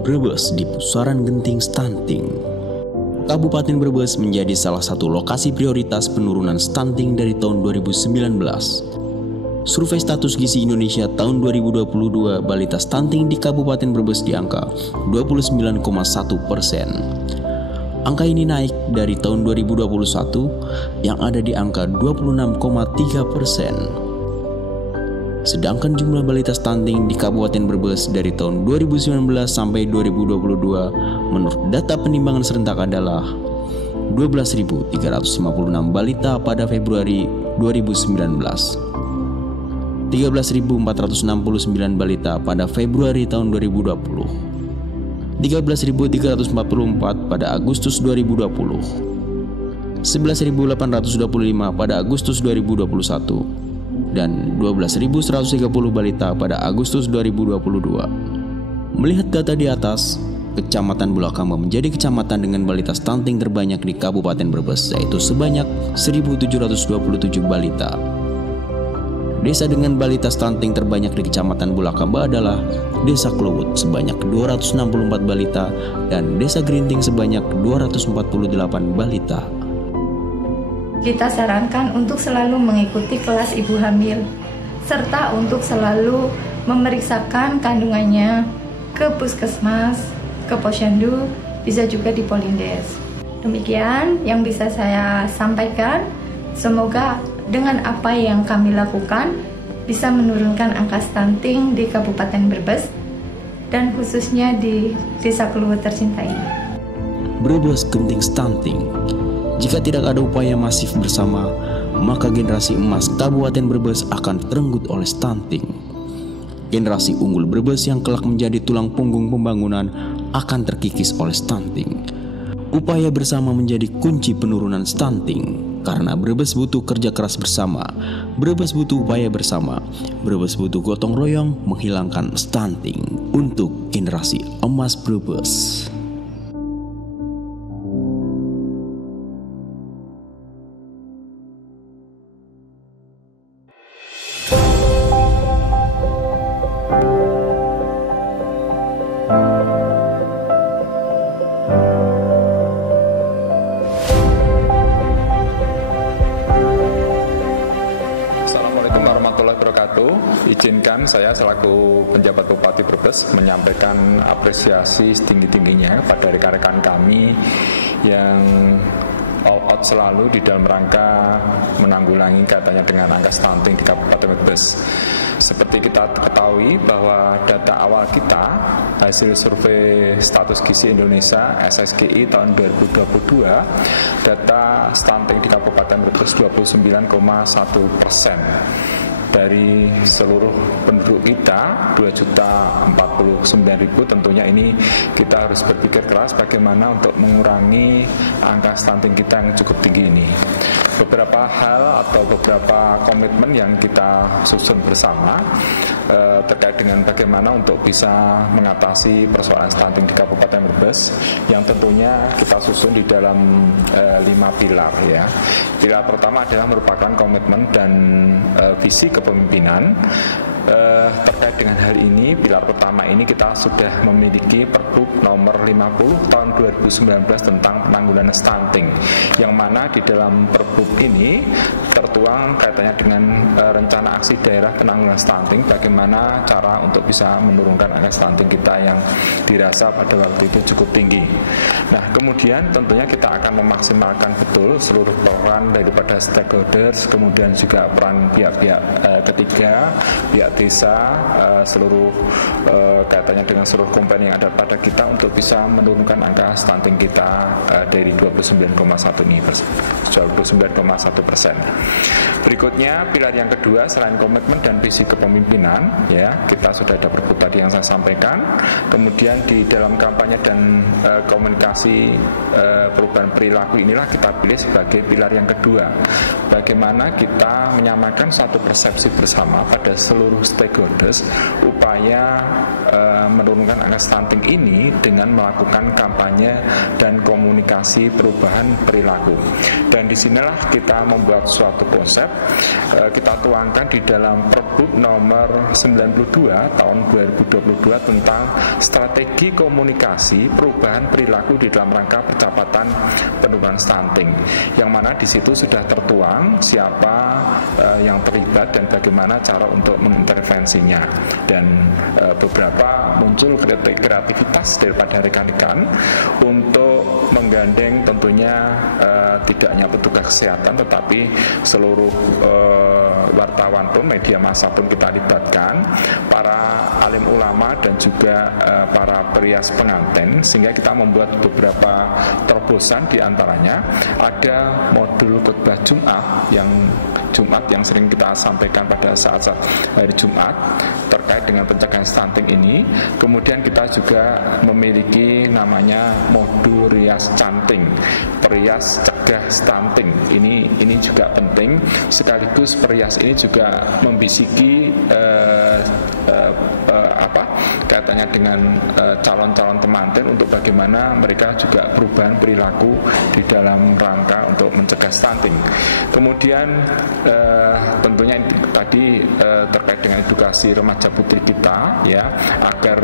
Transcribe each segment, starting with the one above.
Brebes di pusaran genting stunting. Kabupaten Brebes menjadi salah satu lokasi prioritas penurunan stunting dari tahun 2019. Survei status gizi Indonesia tahun 2022, balita stunting di Kabupaten Brebes di angka 29,1%. Angka ini naik dari tahun 2021 yang ada di angka 26,3%. Sedangkan jumlah balita stunting di Kabupaten Brebes dari tahun 2019 sampai 2022 menurut data penimbangan serentak adalah 12.356 balita pada Februari 2019, 13.469 balita pada Februari tahun 2020, 13.344 pada Agustus 2020, 11.825 pada Agustus 2021, dan 12.130 balita pada Agustus 2022. Melihat data di atas, Kecamatan Bulakamba menjadi kecamatan dengan balita stunting terbanyak di Kabupaten Brebes, yaitu sebanyak 1.727 balita. Desa dengan balita stunting terbanyak di Kecamatan Bulakamba adalah Desa Kluwut sebanyak 264 balita dan Desa Gerinting sebanyak 248 balita. Kita sarankan untuk selalu mengikuti kelas ibu hamil, serta untuk selalu memeriksakan kandungannya ke puskesmas, ke posyandu, bisa juga di Polindes. Demikian yang bisa saya sampaikan. Semoga dengan apa yang kami lakukan bisa menurunkan angka stunting di Kabupaten Brebes dan khususnya di Desa Kluwut tercinta ini. Brebes genting stunting. Jika tidak ada upaya masif bersama, maka generasi emas Kabupaten Brebes akan terenggut oleh stunting. Generasi unggul Brebes yang kelak menjadi tulang punggung pembangunan akan terkikis oleh stunting. Upaya bersama menjadi kunci penurunan stunting. Karena Brebes butuh kerja keras bersama, Brebes butuh upaya bersama, Brebes butuh gotong royong menghilangkan stunting untuk generasi emas Brebes. Izinkan saya selaku penjabat Bupati Brebes menyampaikan apresiasi setinggi-tingginya kepada rekan-rekan kami yang all out selalu di dalam rangka menanggulangi katanya dengan angka stunting di Kabupaten Brebes. Seperti kita ketahui bahwa data awal kita hasil survei status gizi Indonesia SSGI tahun 2022, data stunting di Kabupaten Brebes 29,1%. Dari seluruh penduduk kita 2.049.000, tentunya ini kita harus berpikir keras bagaimana untuk mengurangi angka stunting kita yang cukup tinggi ini. Beberapa hal atau beberapa komitmen yang kita susun bersama terkait dengan bagaimana untuk bisa mengatasi persoalan stunting di Kabupaten Brebes yang tentunya kita susun di dalam 5 pilar ya. Pilar pertama adalah merupakan komitmen dan visi kepemimpinan. Terkait dengan hal ini, pilar pertama ini kita sudah memiliki Pergub nomor 50 tahun 2019 tentang penanggulangan stunting, yang mana di dalam Pergub ini tertuang kaitannya dengan rencana aksi daerah penanggulangan stunting, bagaimana cara untuk bisa menurunkan angka stunting kita yang dirasa pada waktu itu cukup tinggi. Nah, kemudian tentunya kita akan memaksimalkan betul seluruh peran daripada stakeholders, kemudian juga peran pihak-pihak ketiga, pihak desa, seluruh kaitannya dengan seluruh komponen yang ada pada kita untuk bisa menurunkan angka stunting kita dari 29,1 ini 29,1%. Berikutnya pilar yang kedua, selain komitmen dan visi kepemimpinan, ya kita sudah ada Pergub tadi yang saya sampaikan. Kemudian di dalam kampanye dan komunikasi perubahan perilaku inilah kita pilih sebagai pilar yang kedua. Bagaimana kita menyamakan satu persepsi bersama pada seluruh stakeholders upaya menurunkan angka stunting ini dengan melakukan kampanye dan komunikasi perubahan perilaku. Dan disinilah kita membuat suatu konsep, kita tuangkan di dalam Pergub nomor 92 tahun 2022 tentang strategi komunikasi perubahan perilaku di dalam rangka percepatan penurunan stunting, yang mana di situ sudah tertuang siapa yang terlibat dan bagaimana cara untuk mengintervensinya. Dan beberapa muncul kreativitas daripada rekan-rekan untuk menggandeng tentunya tidak hanya petugas kesehatan tetapi seluruh wartawan pun, media massa pun kita libatkan, para alim ulama dan juga para perias pengantin, sehingga kita membuat beberapa terobosan. Di antaranya ada modul khotbah Jumat yang sering kita sampaikan pada saat-saat hari Jumat terkait dengan pencegahan stunting ini. Kemudian kita juga memiliki namanya modul rias canting, perias cegah stunting. Ini juga penting, sekaligus perias ini juga membisiki kaitannya dengan calon-calon temantin untuk bagaimana mereka juga perubahan perilaku di dalam rangka untuk mencegah stunting. Kemudian tentunya tadi terkait dengan edukasi remaja putri kita, ya, agar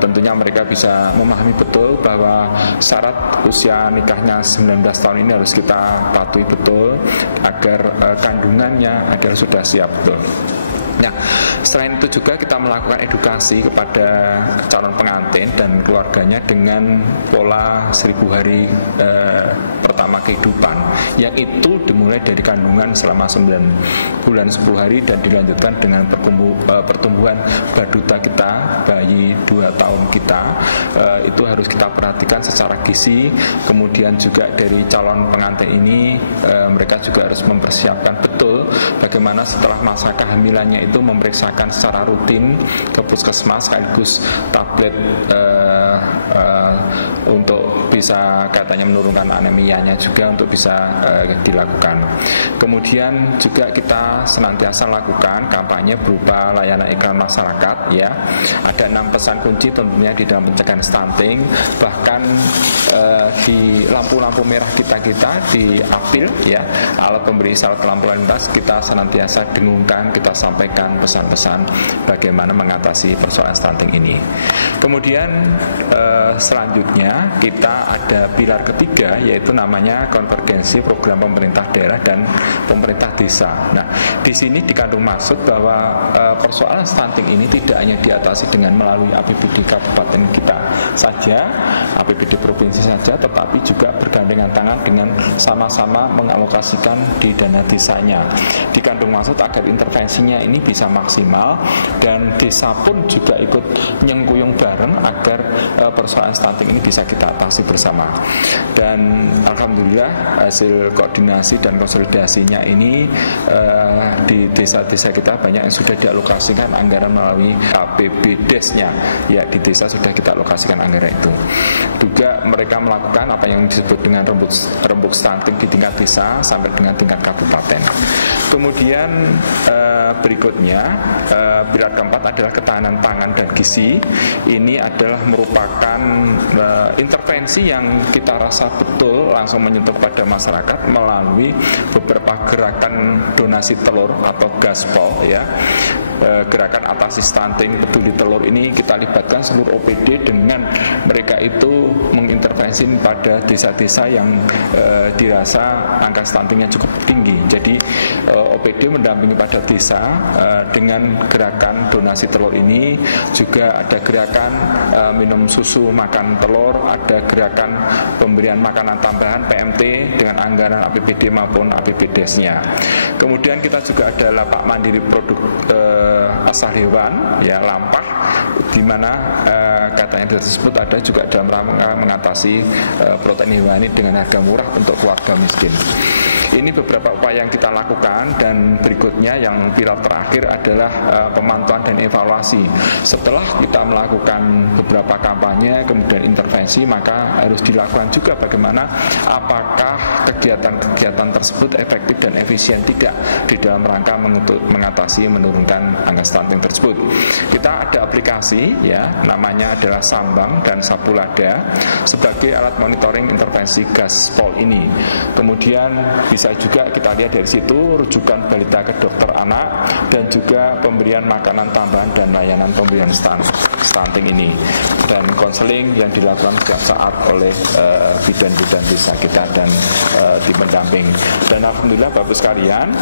tentunya mereka bisa memahami betul bahwa syarat usia nikahnya 19 tahun ini harus kita patuhi betul agar kandungannya agar sudah siap betul. Nah, selain itu juga kita melakukan edukasi kepada calon pengantin dan keluarganya dengan pola 1000 hari pertama kehidupan, yang itu dimulai dari kandungan selama 9 bulan 10 hari dan dilanjutkan dengan pertumbuhan baduta kita, bayi 2 tahun kita. Itu harus kita perhatikan secara gizi. Kemudian juga dari calon pengantin ini mereka juga harus mempersiapkan betul bagaimana setelah masa kehamilannya itu memeriksakan secara rutin ke puskesmas, sekaligus tablet untuk bisa katanya menurunkan anemianya juga untuk bisa dilakukan. Kemudian juga kita senantiasa lakukan kampanye berupa layanan iklan masyarakat, ya. Ada 6 pesan kunci tentunya di dalam pencegahan stunting. Bahkan di lampu-lampu merah kita di apil, ya, alat pemberi isyarat lampu lalu lintas, kita senantiasa dengungkan, kita sampaikan pesan-pesan bagaimana mengatasi persoalan stunting ini. Kemudian selanjutnya kita ada pilar ketiga, yaitu namanya konvergensi program pemerintah daerah dan pemerintah desa. Nah, di sini dikandung maksud bahwa persoalan stunting ini tidak hanya diatasi dengan melalui APBD kabupaten kita saja, APBD provinsi saja, tetapi juga bergandengan tangan dengan sama-sama mengalokasikan di dana desanya. Dikandung maksud agar intervensinya ini bisa maksimal dan desa pun juga ikut nyengkuyung bareng agar persoalan stunting ini bisa kita atasi bersama. Dan alhamdulillah hasil koordinasi dan konsolidasinya ini di desa-desa kita banyak yang sudah dialokasikan anggaran melalui APBDes-nya, ya, di desa sudah kita alokasikan anggaran itu. Juga mereka melakukan apa yang disebut dengan rembuk stunting di tingkat desa sampai dengan tingkat kabupaten. Kemudian berikutnya pilar keempat adalah ketahanan pangan dan gizi. Ini adalah merupakan intervensi yang kita rasa betul langsung menyentuh pada masyarakat melalui beberapa gerakan donasi telur atau gaspol, ya. Gerakan atasi stunting peduli telur ini kita libatkan seluruh OPD dengan mereka itu mengintervensi pada desa-desa yang dirasa angka stuntingnya cukup tinggi. Jadi OPD mendampingi pada desa dengan gerakan donasi telur ini. Juga ada gerakan minum susu makan telur, ada gerakan pemberian makanan tambahan PMT dengan anggaran APBD maupun APBDes-nya. Kemudian kita juga ada lapak mandiri produk asal hewan, ya, lampah, di mana katanya tersebut ada juga dalam rangka mengatasi protein hewani dengan harga murah untuk keluarga miskin. Ini beberapa upaya yang kita lakukan, dan berikutnya yang pilar terakhir adalah pemantauan dan evaluasi. Setelah kita melakukan beberapa kampanye kemudian intervensi, maka harus dilakukan juga bagaimana apakah kegiatan-kegiatan tersebut efektif dan efisien tidak di dalam rangka mengatasi menurunkan angka stunting tersebut. Kita ada aplikasi ya, namanya adalah Sambang dan Sapulada sebagai alat monitoring intervensi Gaspol ini. Kemudian bisa juga kita lihat dari situ rujukan balita ke dokter anak dan juga pemberian makanan tambahan dan layanan pemberian stunting ini, dan konseling yang dilakukan setiap saat oleh bidan-bidan desa kita dan di pendamping. Dan alhamdulillah Bapak sekalian,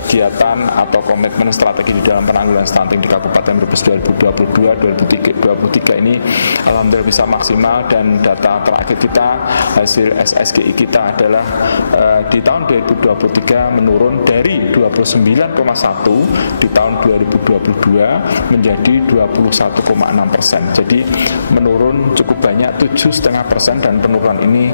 kegiatan atau komitmen strategi di dalam penanggulangan stunting di Kabupaten Brebes 2022-2023 ini alhamdulillah bisa maksimal, dan data terakhir kita hasil SSGI kita adalah di tahun 2023 menurun dari 29,1 di tahun 2022 menjadi 21,6%. Jadi menurun cukup banyak, 7,5%, dan penurunan ini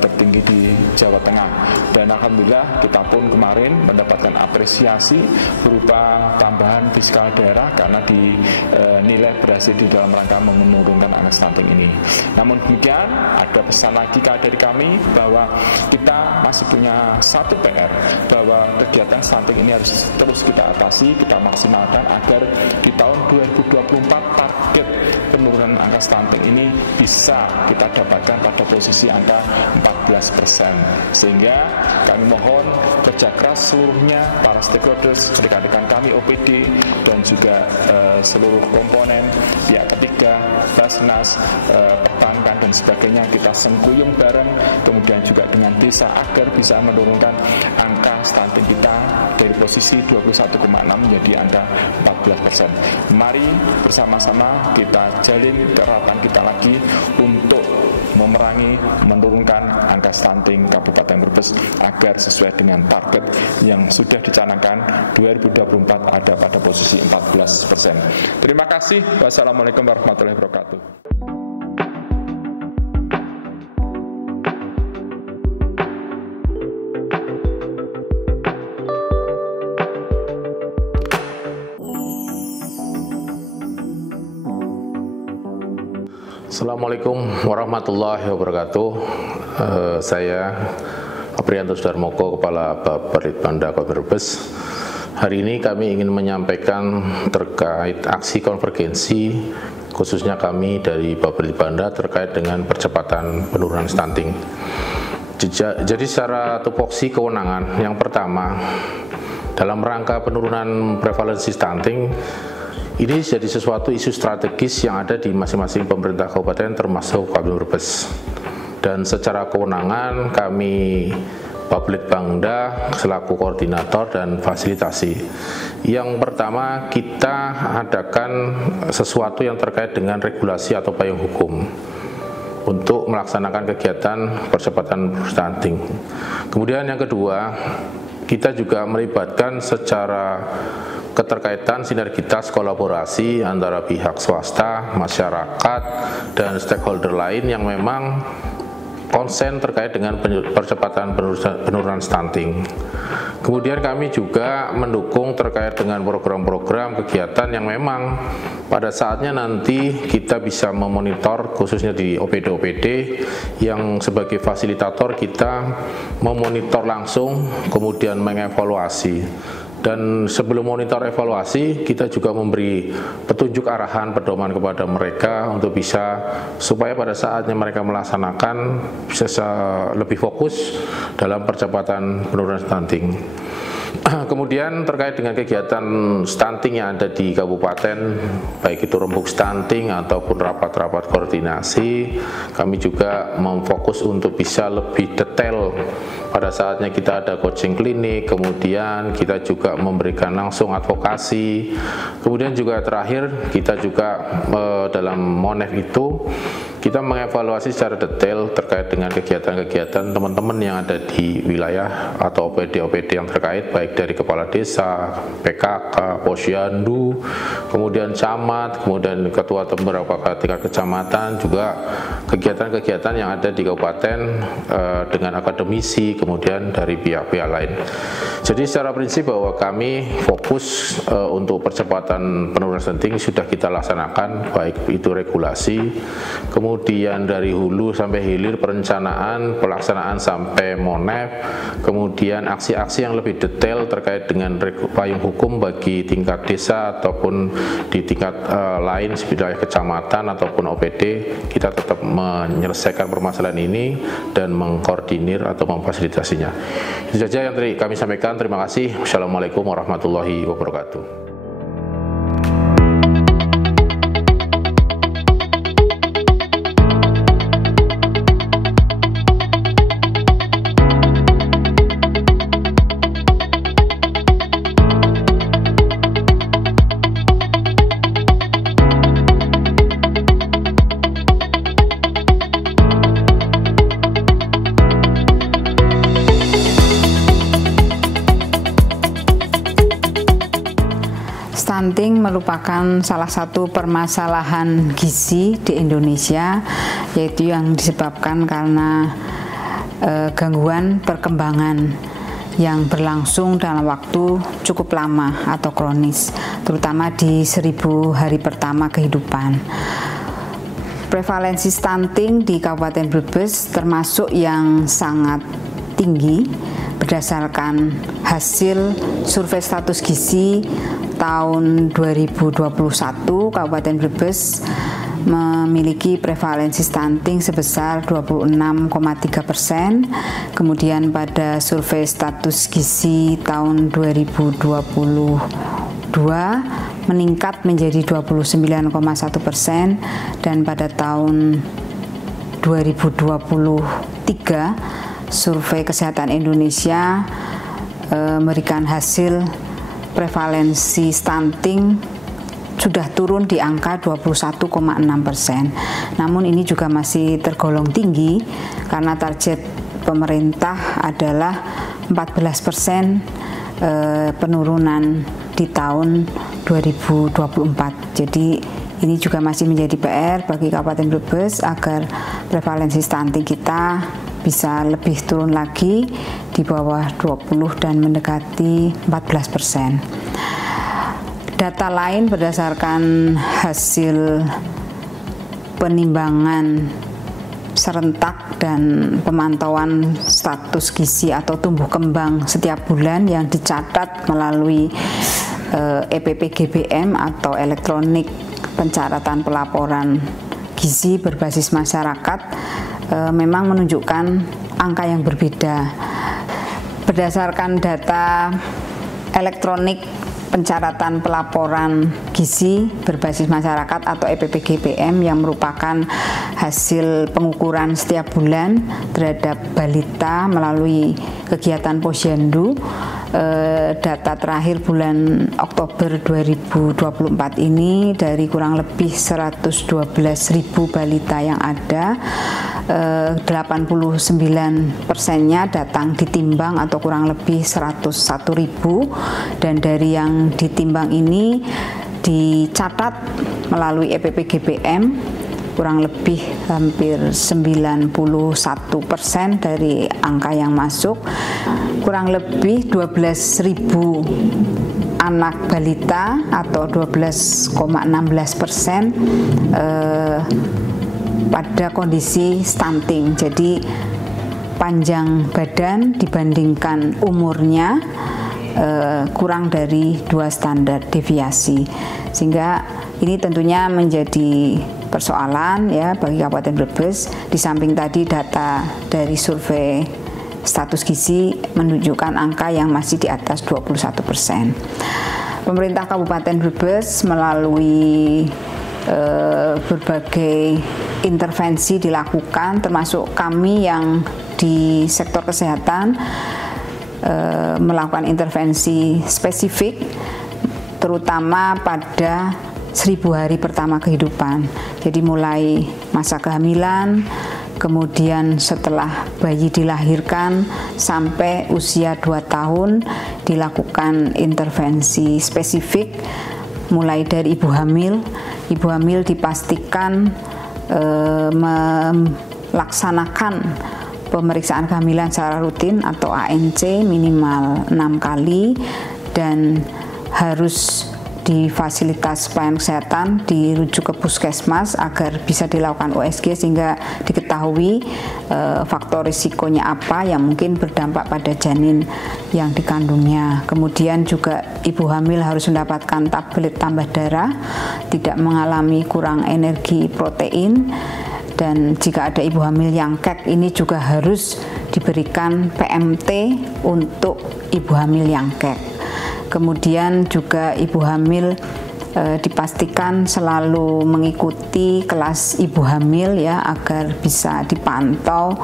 tertinggi di Jawa Tengah. Dan alhamdulillah kita pun kemarin mendapatkan apresiasi berupa tambahan fiskal daerah karena dinilai berhasil di dalam rangka menurunkan angka stunting ini. Namun demikian, ada pesan lagi dari kami bahwa kita masih punya satu PR, bahwa kegiatan stunting ini harus terus kita atasi, kita maksimalkan agar di tahun 2024 target penurunan angka stunting ini bisa kita dapatkan pada posisi angka 14%. Sehingga kami mohon kerja keras seluruhnya, para stakeholders, rekan-rekan kami OPD dan juga seluruh komponen, pihak ketiga, Basnas, perbankan dan sebagainya, kita sengkuyung bareng, kemudian juga dengan desa agar bisa menurunkan angka stunting kita dari posisi 21,6 menjadi angka 14%. Mari bersama-sama kita jalin kerapatan kita lagi untuk memerangi menurunkan angka stunting Kabupaten Brebes agar sesuai dengan target yang sudah dicanangkan 2024 ada pada posisi 14%. Terima kasih. Wassalamualaikum warahmatullahi wabarakatuh. Assalamualaikum warahmatullahi wabarakatuh. Saya Aprianto Sudarmoko, Kepala Bapelitbangda Kabupaten Brebes. Hari ini kami ingin menyampaikan terkait aksi konvergensi, khususnya kami dari Bapelitbangda terkait dengan percepatan penurunan stunting. Jadi secara tupoksi kewenangan, yang pertama, dalam rangka penurunan prevalensi stunting, ini jadi sesuatu isu strategis yang ada di masing-masing pemerintah kabupaten termasuk Kabupaten Brebes. Dan secara kewenangan kami Bapelitbangda selaku koordinator dan fasilitasi. Yang pertama, kita adakan sesuatu yang terkait dengan regulasi atau payung hukum untuk melaksanakan kegiatan percepatan stunting. Kemudian yang kedua, kita juga melibatkan secara keterkaitan sinergitas kolaborasi antara pihak swasta, masyarakat, dan stakeholder lain yang memang konsen terkait dengan percepatan penurunan stunting. Kemudian kami juga mendukung terkait dengan program-program kegiatan yang memang pada saatnya nanti kita bisa memonitor, khususnya di OPD-OPD yang sebagai fasilitator kita memonitor langsung, kemudian mengevaluasi. Dan sebelum monitor evaluasi, kita juga memberi petunjuk arahan pedoman kepada mereka untuk bisa supaya pada saatnya mereka melaksanakan bisa lebih fokus dalam percepatan penurunan stunting. Kemudian terkait dengan kegiatan stunting yang ada di kabupaten, baik itu rembuk stunting ataupun rapat-rapat koordinasi, kami juga memfokus untuk bisa lebih detail. Pada saatnya kita ada coaching klinik, kemudian kita juga memberikan langsung advokasi. Kemudian juga terakhir kita juga dalam MONEF itu kita mengevaluasi secara detail terkait dengan kegiatan-kegiatan teman-teman yang ada di wilayah atau OPD-OPD yang terkait, baik dari kepala desa, PKK, Posyandu, kemudian camat, kemudian ketua beberapa tingkat kecamatan, juga kegiatan-kegiatan yang ada di kabupaten dengan akademisi, kemudian dari pihak-pihak lain. Jadi secara prinsip bahwa kami fokus untuk percepatan penurunan stunting sudah kita laksanakan, baik itu regulasi, kemudian dari hulu sampai hilir perencanaan, pelaksanaan sampai monef, kemudian aksi-aksi yang lebih detail terkait dengan payung hukum bagi tingkat desa ataupun di tingkat lain seperti kecamatan ataupun OPD. Kita tetap menyelesaikan permasalahan ini dan mengkoordinir atau memfasilitasinya. Itu saja yang tadi kami sampaikan. Terima kasih. Wassalamualaikum warahmatullahi wabarakatuh. Stunting merupakan salah satu permasalahan gizi di Indonesia, yaitu yang disebabkan karena gangguan perkembangan yang berlangsung dalam waktu cukup lama atau kronis, terutama di 1000 hari pertama kehidupan. Prevalensi stunting di Kabupaten Brebes termasuk yang sangat tinggi berdasarkan hasil survei status gizi tahun 2021. Kabupaten Brebes memiliki prevalensi stunting sebesar 26,3%. Kemudian pada survei status gizi tahun 2022 meningkat menjadi 29,1%, dan pada tahun 2023 survei kesehatan Indonesia memberikan hasil prevalensi stunting sudah turun di angka 21,6%. Namun ini juga masih tergolong tinggi karena target pemerintah adalah 14% penurunan di tahun 2024. Jadi ini juga masih menjadi PR bagi Kabupaten Brebes agar prevalensi stunting kita bisa lebih turun lagi di bawah 20 dan mendekati 14%. Data lain berdasarkan hasil penimbangan serentak dan pemantauan status gizi atau tumbuh kembang setiap bulan yang dicatat melalui EPP-GBM atau elektronik pencatatan pelaporan gizi berbasis masyarakat, memang menunjukkan angka yang berbeda. Berdasarkan data elektronik pencatatan pelaporan gizi berbasis masyarakat atau EPP-GBM yang merupakan hasil pengukuran setiap bulan terhadap balita melalui kegiatan Posyandu, data terakhir bulan Oktober 2024 ini dari kurang lebih 112.000 balita yang ada, 89%-nya datang ditimbang atau kurang lebih 101.000, dan dari yang ditimbang ini dicatat melalui EPP-GBM kurang lebih hampir 91% dari angka yang masuk, kurang lebih 12.000 anak balita atau 12,16% pada kondisi stunting. Jadi panjang badan dibandingkan umurnya kurang dari 2 standar deviasi, sehingga ini tentunya menjadi persoalan ya bagi Kabupaten Brebes. Di samping tadi data dari survei status gizi menunjukkan angka yang masih di atas 21%. Pemerintah Kabupaten Brebes melalui berbagai intervensi dilakukan, termasuk kami yang di sektor kesehatan melakukan intervensi spesifik terutama pada 1000 hari pertama kehidupan. Jadi mulai masa kehamilan, kemudian setelah bayi dilahirkan sampai usia 2 tahun dilakukan intervensi spesifik mulai dari ibu hamil dipastikan melaksanakan pemeriksaan kehamilan secara rutin atau ANC minimal 6 kali, dan harus di fasilitas pelayanan kesehatan dirujuk ke puskesmas agar bisa dilakukan USG sehingga diketahui faktor risikonya apa yang mungkin berdampak pada janin yang dikandungnya. Kemudian juga ibu hamil harus mendapatkan tablet tambah darah, tidak mengalami kurang energi protein, dan jika ada ibu hamil yang kek ini juga harus diberikan PMT untuk ibu hamil yang kek. Kemudian juga ibu hamil dipastikan selalu mengikuti kelas ibu hamil ya, agar bisa dipantau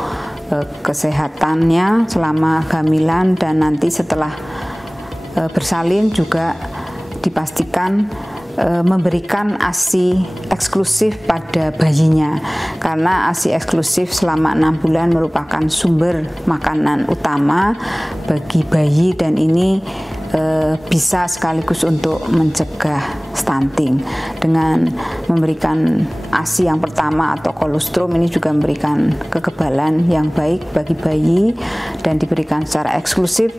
kesehatannya selama kehamilan, dan nanti setelah bersalin juga dipastikan memberikan ASI eksklusif pada bayinya, karena ASI eksklusif selama 6 bulan merupakan sumber makanan utama bagi bayi, dan ini bisa sekaligus untuk mencegah stunting. Dengan memberikan ASI yang pertama atau kolostrum, ini juga memberikan kekebalan yang baik bagi bayi, dan diberikan secara eksklusif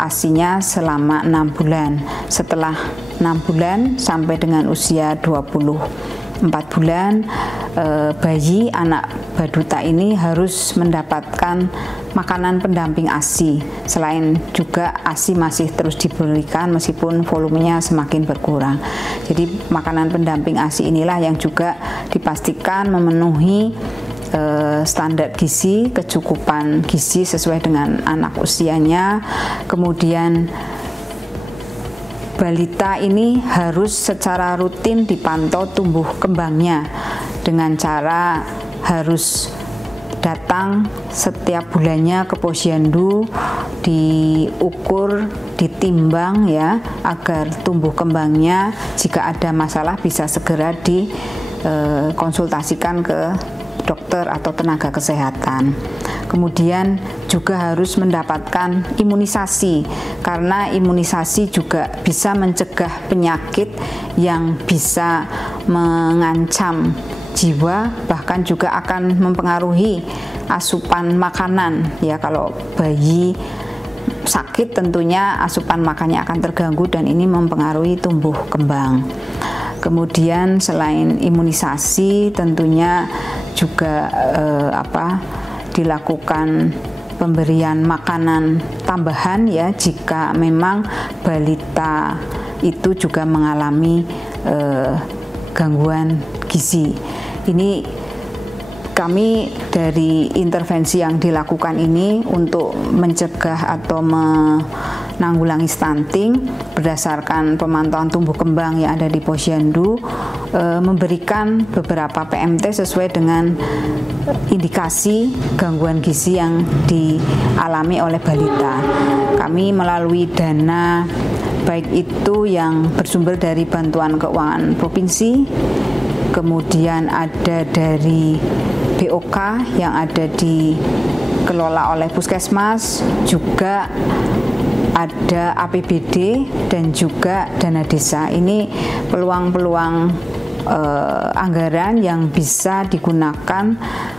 ASI-nya selama 6 bulan. Setelah 6 bulan sampai dengan usia 24 bulan, bayi anak baduta ini harus mendapatkan makanan pendamping ASI. Selain juga ASI masih terus diberikan meskipun volumenya semakin berkurang. Jadi makanan pendamping ASI inilah yang juga dipastikan memenuhi standar gizi, kecukupan gizi sesuai dengan anak usianya. Kemudian balita ini harus secara rutin dipantau tumbuh kembangnya dengan cara harus datang setiap bulannya ke posyandu, diukur, ditimbang ya, agar tumbuh kembangnya jika ada masalah bisa segera dikonsultasikan ke dokter atau tenaga kesehatan. Kemudian juga harus mendapatkan imunisasi, karena imunisasi juga bisa mencegah penyakit yang bisa mengancam jiwa, bahkan juga akan mempengaruhi asupan makanan ya. Kalau bayi sakit tentunya asupan makannya akan terganggu, dan ini mempengaruhi tumbuh kembang. Kemudian selain imunisasi tentunya juga dilakukan pemberian makanan tambahan ya, jika memang balita itu juga mengalami gangguan gizi. Ini kami dari intervensi yang dilakukan ini untuk mencegah atau menanggulangi stunting berdasarkan pemantauan tumbuh kembang yang ada di posyandu, memberikan beberapa PMT sesuai dengan indikasi gangguan gizi yang dialami oleh balita. Kami melalui dana baik itu yang bersumber dari bantuan keuangan provinsi, kemudian ada dari BOK yang ada dikelola oleh puskesmas, juga ada APBD dan juga dana desa. Ini peluang-peluang anggaran yang bisa digunakan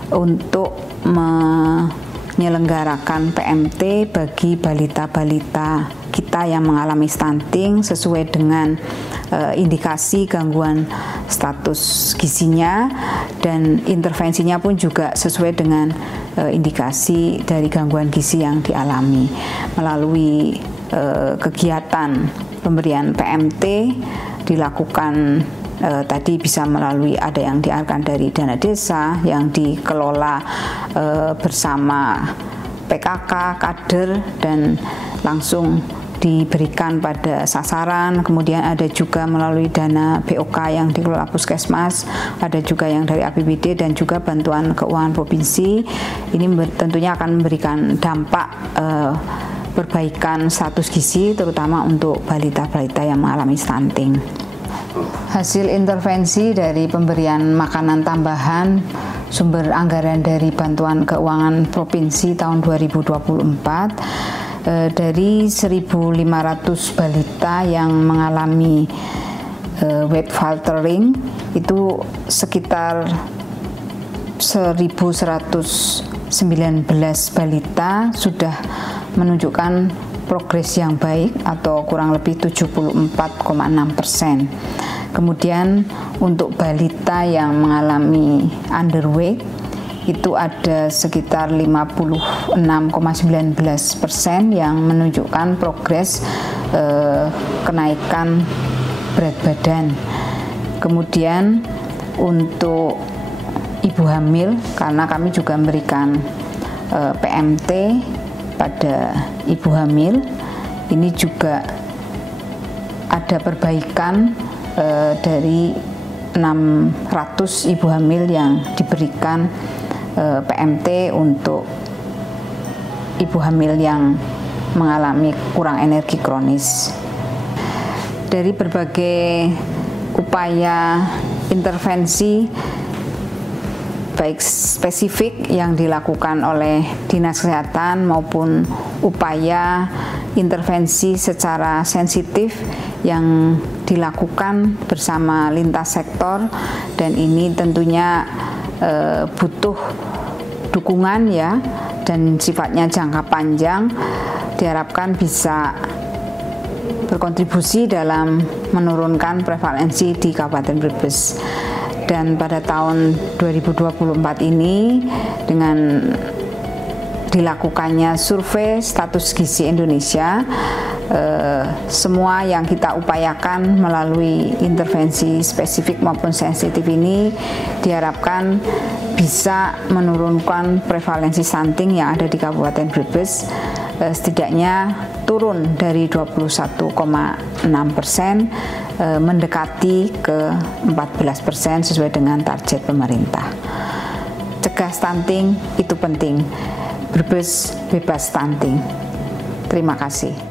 untuk menyelenggarakan PMT bagi balita-balita kita yang mengalami stunting sesuai dengan indikasi gangguan status gizinya, dan intervensinya pun juga sesuai dengan indikasi dari gangguan gizi yang dialami. Melalui kegiatan pemberian PMT dilakukan tadi bisa melalui, ada yang diarahkan dari dana desa yang dikelola bersama PKK, kader, dan langsung diberikan pada sasaran. Kemudian ada juga melalui dana BOK yang dikelola puskesmas, ada juga yang dari APBD dan juga bantuan keuangan provinsi. Ini tentunya akan memberikan dampak perbaikan status gizi terutama untuk balita-balita yang mengalami stunting. Hasil intervensi dari pemberian makanan tambahan sumber anggaran dari bantuan keuangan provinsi tahun 2024 Dari 1.500 balita yang mengalami weight faltering, itu sekitar 1.119 balita sudah menunjukkan progres yang baik atau kurang lebih 74,6%. Kemudian untuk balita yang mengalami underweight itu ada sekitar 56,19% yang menunjukkan progres kenaikan berat badan. Kemudian untuk ibu hamil, karena kami juga memberikan PMT pada ibu hamil, ini juga ada perbaikan dari 600 ibu hamil yang diberikan PMT untuk ibu hamil yang mengalami kurang energi kronis. Dari berbagai upaya intervensi baik spesifik yang dilakukan oleh Dinas Kesehatan maupun upaya intervensi secara sensitif yang dilakukan bersama lintas sektor, dan ini tentunya butuh dukungan ya, dan sifatnya jangka panjang, diharapkan bisa berkontribusi dalam menurunkan prevalensi di Kabupaten Brebes. Dan pada tahun 2024 ini, dengan dilakukannya survei status gizi Indonesia, semua yang kita upayakan melalui intervensi spesifik maupun sensitif ini diharapkan bisa menurunkan prevalensi stunting yang ada di Kabupaten Brebes, setidaknya turun dari 21,6% mendekati ke 14% sesuai dengan target pemerintah. Cegah stunting itu penting. Brebes bebas stunting. Terima kasih.